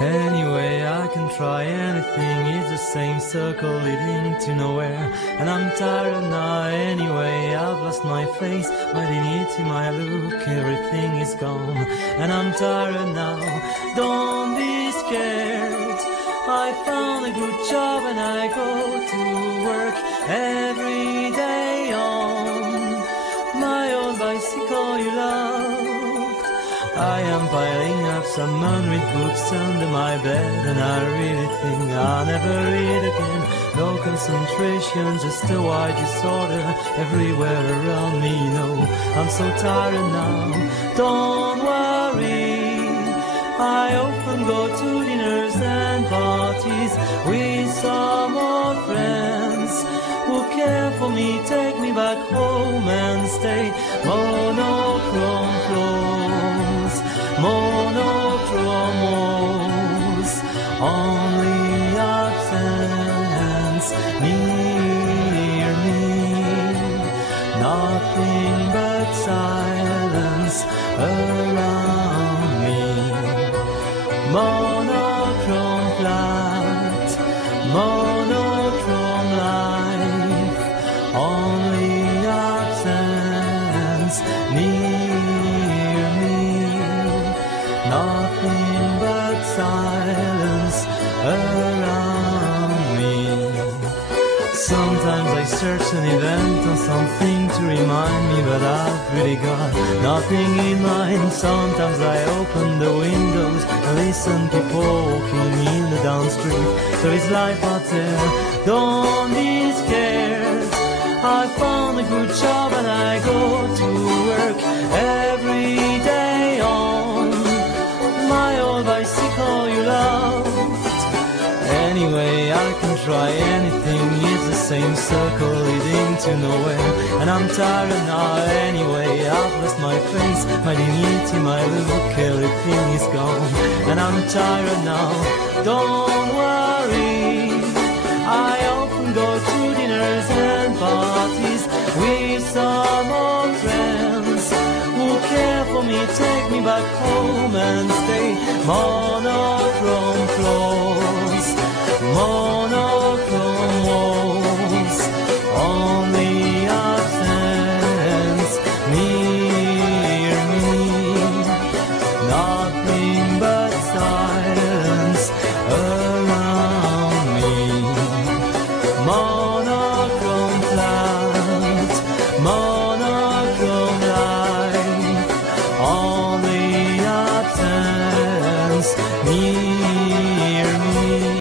Anyway, I can try anything, it's the same circle leading to nowhere. And I'm tired now anyway, I've lost my face, my dignity, my look, everything is gone. And I'm tired now, don't be scared. I found a good job and I go to work every day on my old bicycle you loved. I am piling up some unread books under my bed, and I really think I'll never read again. No concentration, just a wide disorder everywhere around me, you know. I'm so tired now, don't worry. I often go to dinners and parties with some old friends who care for me, take me back home and stay. Monochrome floors, monochrome walls, only absence near me. Nothing but silence around me. Monochrome flat, monochrome life, only absence near me. Nothing but silence around me. Sometimes I search an event or something to remind me, but I've really got nothing in mind. Sometimes I open the windows and listen people walking in the down street. There is life out there, don't be scared. I found a good job and I go to work every day on my old bicycle you loved. Anyway, I can try anything, it's the same circle leading to nowhere. And I'm tired now anyway, I've lost my face, my dignity, my look, everything is gone. And I'm tired now, don't worry. I often go to dinners and parties with some old friends who care for me, take me back home and stay. Monochrome floors, monochrome walls, only absence near me. Nothing but silence around me. Monochrome flat, monochrome life, only absence near